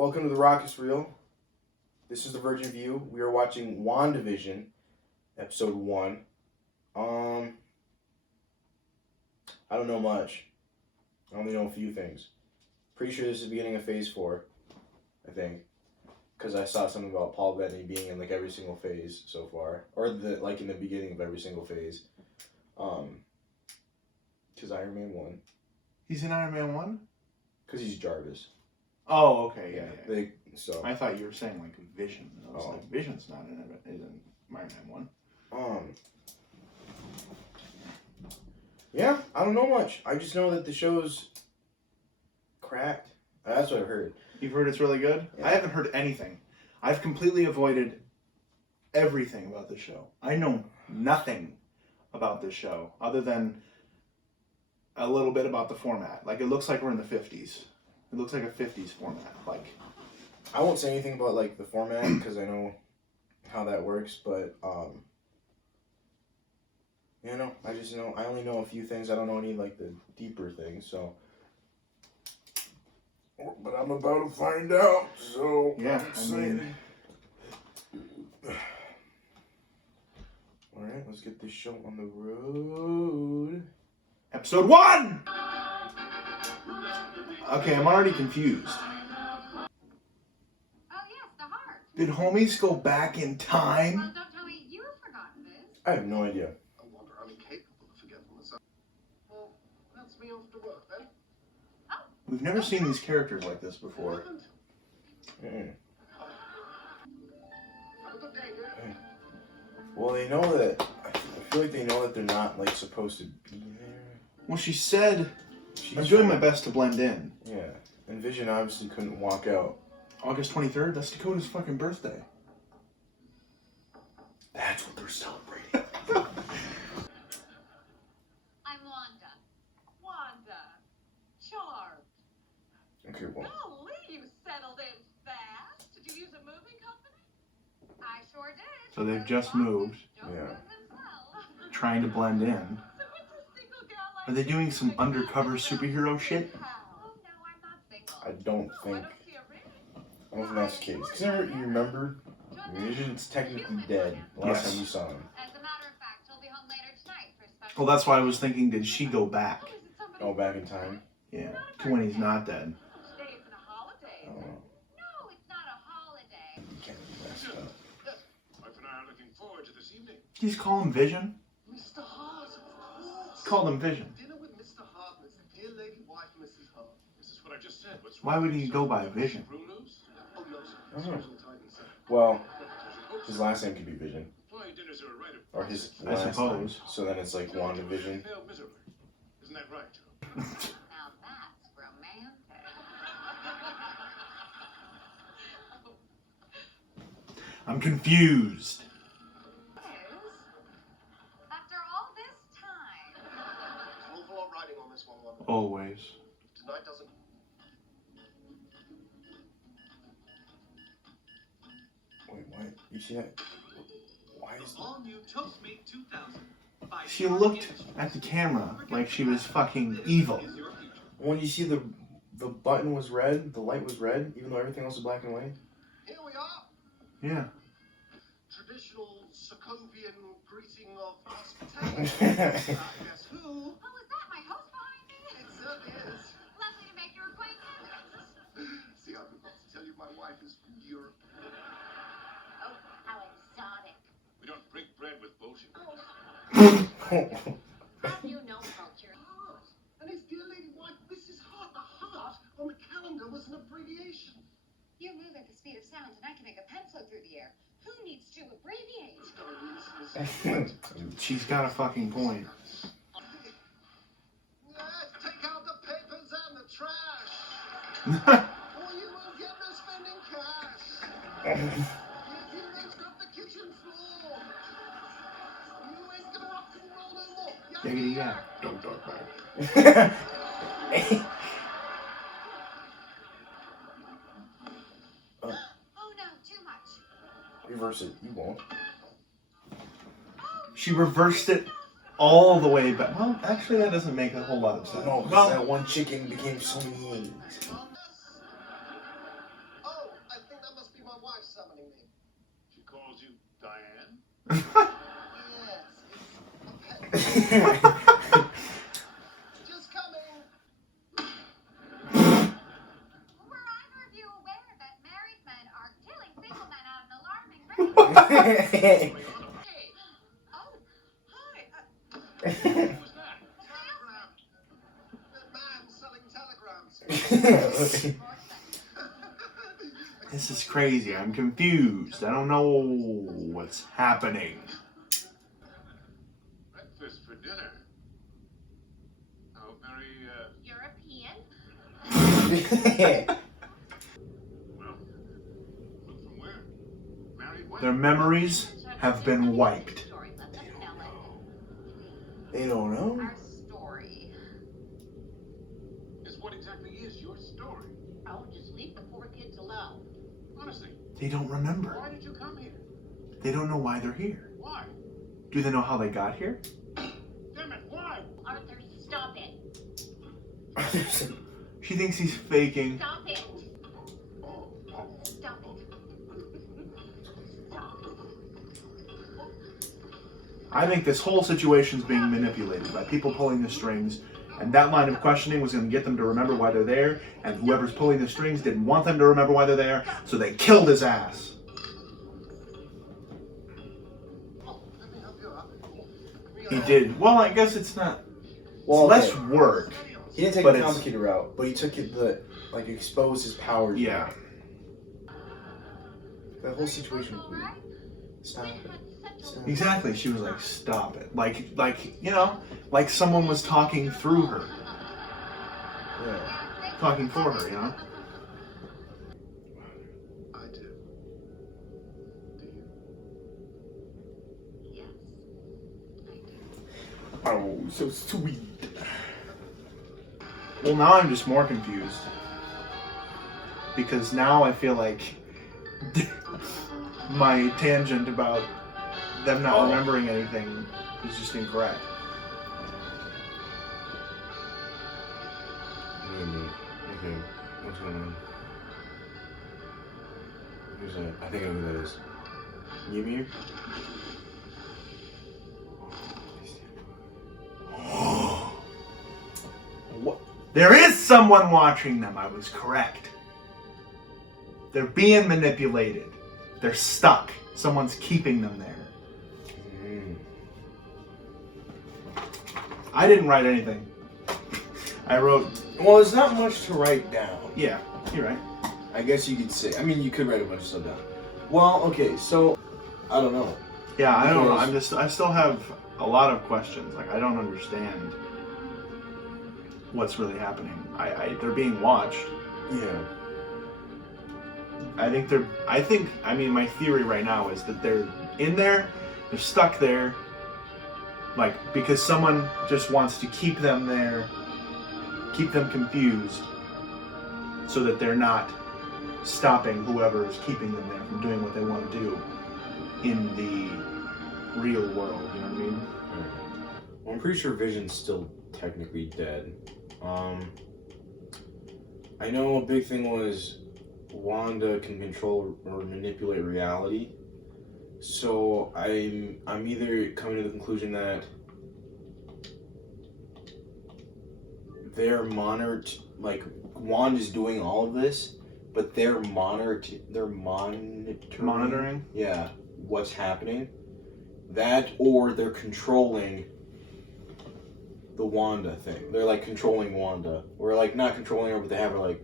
Welcome to The Rock is Real. This is the Virgin View. We are watching WandaVision, episode 1. I don't know much. I only know a few things. Pretty sure this is the beginning of phase 4, I think. Because I saw something about Paul Bettany being in like every single phase so far. Or in the beginning of every single phase. Because Iron Man 1. He's in Iron Man 1? Because he's Jarvis. Oh, okay, yeah. So I thought you were saying like Vision. I was like, Vision's not in Iron Man 1. Yeah, I don't know much. I just know that the show's cracked. That's what I've heard. You've heard it's really good? Yeah. I haven't heard anything. I've completely avoided everything about the show. I know nothing about this show other than a little bit about the format. Like, it looks like we're in the 50s. It looks like a 50s format. Like, I won't say anything about like the format because I know how that works, but I just know I only know a few things. I don't know any like the deeper things, so. But I'm about to find out, so yeah, all right, let's get this show on the road. Episode 1. Okay, I'm already confused. Oh yes, the heart. Did homies go back in time? Well, don't tell me you've forgotten this. I have no idea. I wonder I'm incapable of forgetfulness. Well, that's me off to work then. We've never seen these characters like this before. Have a good day, dear. Well, they know that. I feel like they know that they're not like supposed to be there. Well, she said, I'm doing my best to blend in. Yeah, and Vision obviously couldn't walk out. August 23rd? That's Dakota's fucking birthday. That's what they're celebrating. I'm Wanda. Wanda. Charmed. Okay, well. Golly, you settled in fast. Did you use a moving company? I sure did. So they've just moved. Yeah. Trying to blend in. Are they doing some undercover superhero shit? I don't think that's the case. Because you remember, Vision's technically dead the last time you saw him. Well, that's why I was thinking, did she go back? Oh, back in time? Yeah, to when he's not dead. Today isn't a holiday. Oh. No, it's not a holiday. Can't be messed up. Wife and I are looking forward to this evening. Did you just call him Vision? Mr. Hart, of course. Called him Vision. Dinner with Mr. Hart and his dear lady wife, Mrs. Hart. This is what I just said. What's Why would he go by Vision? Oh, no, Oh. sir. Well, his last name could be Vision. Employee dinners are a rite of Or his I last name. suppose. So then it's like WandaVision. Failed miserably. Isn't that right, Joe? Now that's romantic. I'm confused. After all this time. There's an awful lot riding on this one, Wanda. Always. Tonight doesn't. Wait, what? You see that? Why is that? All new Toastmate 2000. She looked at the camera like she was fucking evil. When you see the button was red, the light was red, even though everything else is black and white? Here we are. Yeah. Traditional Sokovian greeting of hospitality. Guess who? Oh, is that my host behind me? It certainly is. Lovely to make your acquaintance. See, I forgot to tell you my wife is from Europe. Oh, how exotic. We don't break bread with bullshit. Have you no culture? Hart. And his dear lady wife, Mrs. Hart. The Hart on the calendar was an abbreviation. You move at the speed of sound, and I can make a pencil through the air. Who needs to abbreviate? She's got a fucking point. Let's take out the papers and the trash. Or you won't get no spending cash. If you don't scrub the kitchen floor, you ain't gonna rock and roll no more. Giggity yeah. Don't talk back. Oh no, too much. Reverse it. You won't. She reversed it all the way back. Well, actually, that doesn't make a whole lot of sense. No, because Well, that one chicken became so many eggs. Oh, wife summoning me. She calls you Diane? Yes, it's a pet. Just coming. Were either of you aware that married men are killing single men at an alarming rate? Hey. Oh, hi. Who was that? Telegram. That man selling telegrams. This is crazy. I'm confused. I don't know what's happening. Breakfast for dinner. Oh, very, European? well, look from where? Married when? Their memories have been wiped. They don't know. Our story. Yes, what exactly is your story? Oh, just leave the poor kids alone. Honestly, They don't remember. why did you come here? They don't know why they're here. Why? Do they know how they got here? Damn it, why? Arthur, stop it. She thinks he's faking. Stop it. Stop it. Stop. I think this whole situation's being manipulated by people pulling the strings, and that line of questioning was going to get them to remember why they're there, and whoever's pulling the strings didn't want them to remember why they're there, so they killed his ass. Let me help you up. He did. Well, I guess it's not. Well, It's okay. less work. He didn't take But the it's- complicated route, but he took it expose his powers. Yeah. The whole situation was weird. Stop it. Stop. Exactly. She was like, "Stop it!" Like someone was talking through her, Yeah. talking for her. I do. Do you? Yes, I do. Oh, so sweet. Well, now I'm just more confused because now I feel like my tangent about them not remembering anything is just incorrect. Okay. What's going on? Who's that? I think I know who that is. Ymir? What? There is someone watching them. I was correct. They're being manipulated. They're stuck. Someone's keeping them there. I didn't write anything. I wrote, Well, there's not much to write down. yeah, you're right. I guess you could say. I mean, you could write a bunch of stuff down. Well, okay, so I don't know. Yeah, I don't know. Because- I still have a lot of questions. Like, I don't understand what's really happening. They're being watched. Yeah. I mean, my theory right now is that they're in there, they're stuck there, like, because someone just wants to keep them there, keep them confused, so that they're not stopping whoever is keeping them there from doing what they want to do in the real world, you know what I mean? Well, I'm pretty sure Vision's still technically dead. I know a big thing was Wanda can control or manipulate reality. So I'm either coming to the conclusion that they're Wanda's doing all of this, but they're monitoring. Monitoring? Yeah, what's happening. That, or they're controlling the Wanda thing. They're like controlling Wanda, or like not controlling her, but they have her like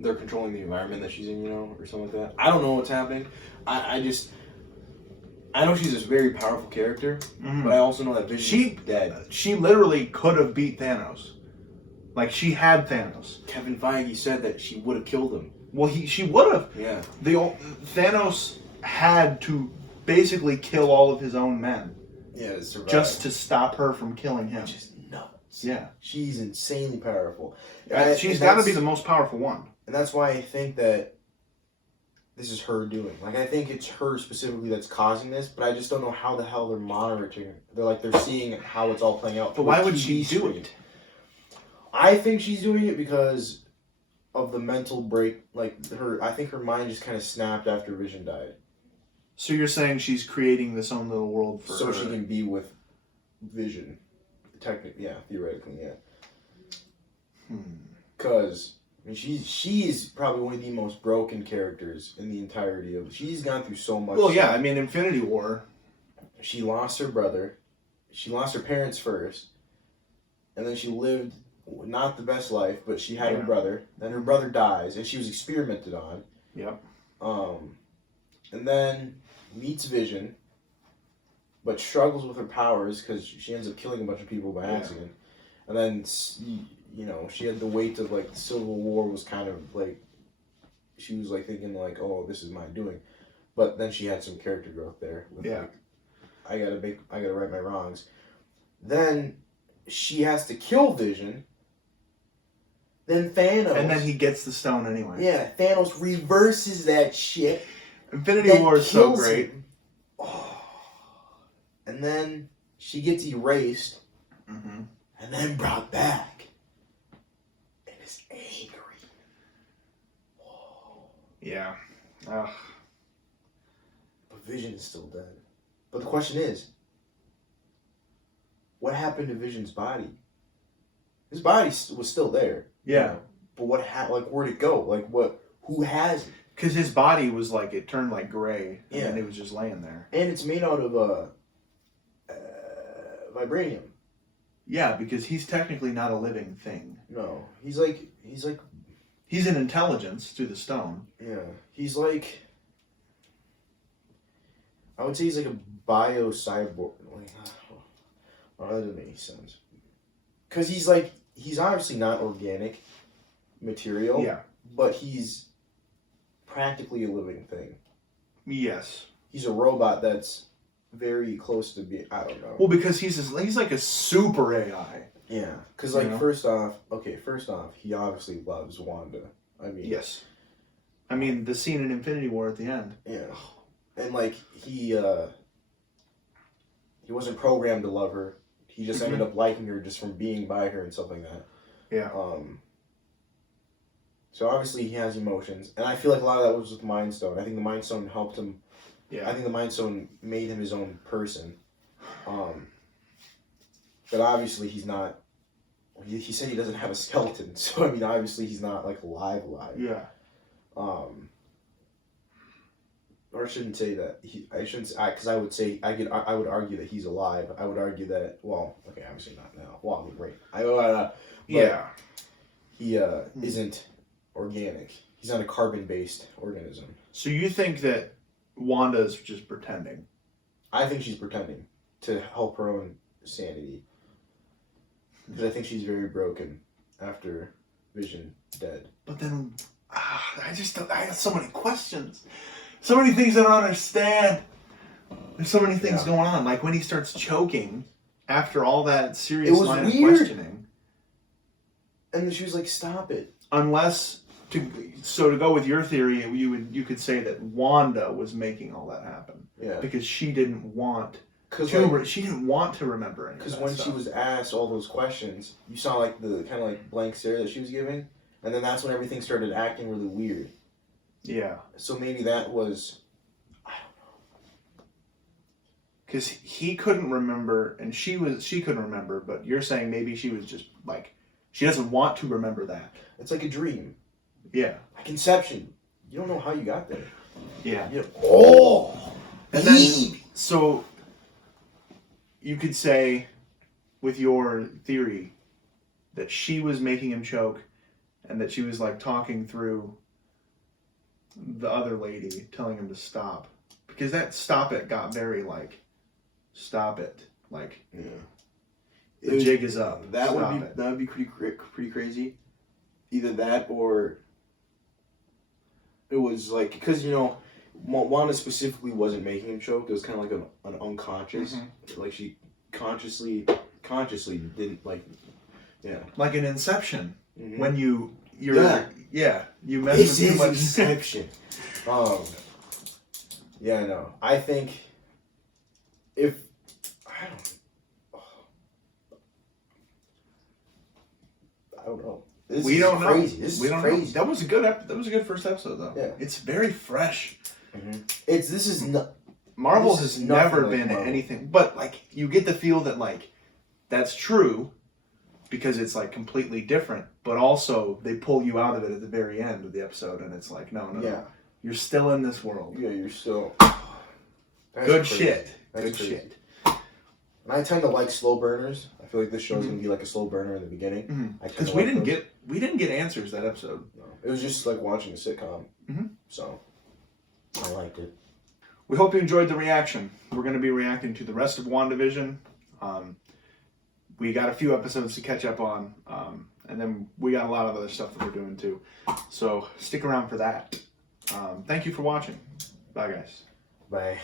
they're controlling the environment that she's in, you know, or something like that. I don't know what's happening. I know she's this very powerful character, but I also know that Vision's dead. She literally could have beat Thanos. Like, she had Thanos. Kevin Feige said that she would have killed him. Well, she would have. Yeah. Thanos had to basically kill all of his own men Yeah, to survive. just to stop her from killing him. Which is nuts. Yeah. She's insanely powerful. She's got to be the most powerful one. And that's why I think that this is her doing. Like, I think it's her specifically that's causing this, but I just don't know how the hell they're monitoring. They're seeing how it's all playing out. But why would she do it? I think she's doing it because of the mental break. Like I think her mind just kind of snapped after Vision died. So you're saying she's creating this own little world for So her. she can be with Vision. Technically, yeah, theoretically, yeah. Because I mean, she's probably one of the most broken characters in the entirety of. She's gone through so much. Well, yeah, stuff. I mean, Infinity War. She lost her brother. She lost her parents first, and then she lived not the best life. But she had her brother. Then her brother dies, and she was experimented on. Yep. And then meets Vision, but struggles with her powers because she ends up killing a bunch of people by accident. And then, you know, she had the weight of, like, the Civil War was kind of, like, she was, like, thinking, like, oh, this is my doing. But then she had some character growth there. With, like, I gotta right my wrongs. Then she has to kill Vision. Then Thanos. And then he gets the stone anyway. Yeah, Thanos reverses that shit. Infinity War is so great. Oh. And then she gets erased. Mm-hmm. And then brought back. And is angry. Whoa. Yeah. Ugh. But Vision is still dead. But the question is, what happened to Vision's body? His body was still there. Yeah. You know? But what like, where'd it go? Like, what? Who has it? Because his body was like, it turned like gray. And Yeah. then it was just laying there. And it's made out of vibranium. Yeah, because he's technically not a living thing. No, he's like He's an intelligence through the stone. yeah, he's like, I would say he's like a bio cyborg. Like, oh, that doesn't make any sense. Because he's obviously not organic material. Yeah. But he's practically a living thing. Yes. He's a robot that's very close to being. I don't know. Well, because he's like a super AI. Yeah, because like You know? first off, he obviously loves Wanda. I mean, Yes. I mean, the scene in Infinity War at the end. yeah, and like he wasn't programmed to love her. He just ended up liking her just from being by her and stuff like that. Yeah. So obviously he has emotions, and I feel like a lot of that was with Mind Stone. I think the Mind Stone helped him. Yeah. I think the Mind Stone made him his own person. But obviously he's not. He said he doesn't have a skeleton, so I mean, obviously he's not like alive. Yeah. Or I shouldn't say that. I shouldn't say, because I would say I would argue that he's alive. I would argue that okay, obviously not now. Well, I mean, right. Yeah. He isn't organic. He's not a carbon-based organism. So you think that Wanda's just pretending? I think she's pretending to help her own sanity. Because I think she's very broken after Vision dead. But then, I have so many questions. So many things I don't understand. There's so many things going on. Like when he starts choking after all that serious line of questioning. And then she was like, "Stop it." Unless, to go with your theory, you could say that Wanda was making all that happen. Yeah. Because she didn't want she didn't want to remember any of that Because when stuff. she was asked all those questions, you saw like the kind of like blank stare that she was giving, and then that's when everything started acting really weird. Yeah. So maybe that was, I don't know. Because he couldn't remember, and she couldn't remember, but you're saying maybe she was just like, she doesn't want to remember that. It's like a dream. Yeah. Like Inception. You don't know how you got there. Yeah. And then, so you could say, with your theory, that she was making him choke, and that she was like talking through the other lady, telling him to stop, because that "stop it" got very like, "stop it," like, the jig is up. That Stop would be it. that would be pretty crazy. Either that or it was like, because Wanda specifically wasn't making him choke. It was kind of like an unconscious, like she consciously didn't like, like an Inception, Mhm. when you're you mess This with too is much. Inception. Yeah, no. I think if I don't know. This We is don't crazy. know. This We is don't crazy. know. That was a good that was a good first episode though. Yeah. It's very fresh. This is not. Marvel This has is nothing never like been Marvel. anything, but like you get the feel that like that's true because it's like completely different, but also they pull you out of it at the very end of the episode, and it's like no, Yeah. you're still in this world. Yeah, you're still. That's Good crazy. shit. That's Good crazy. shit. And I tend to like slow burners. I feel like this show's gonna be like a slow burner in the beginning. Because we didn't get answers that episode. No. It was just like watching a sitcom. So I liked it. We hope you enjoyed the reaction. We're going to be reacting to the rest of WandaVision. We got a few episodes to catch up on, and then we got a lot of other stuff that we're doing too. So stick around for that. Thank you for watching. Bye, guys. Bye.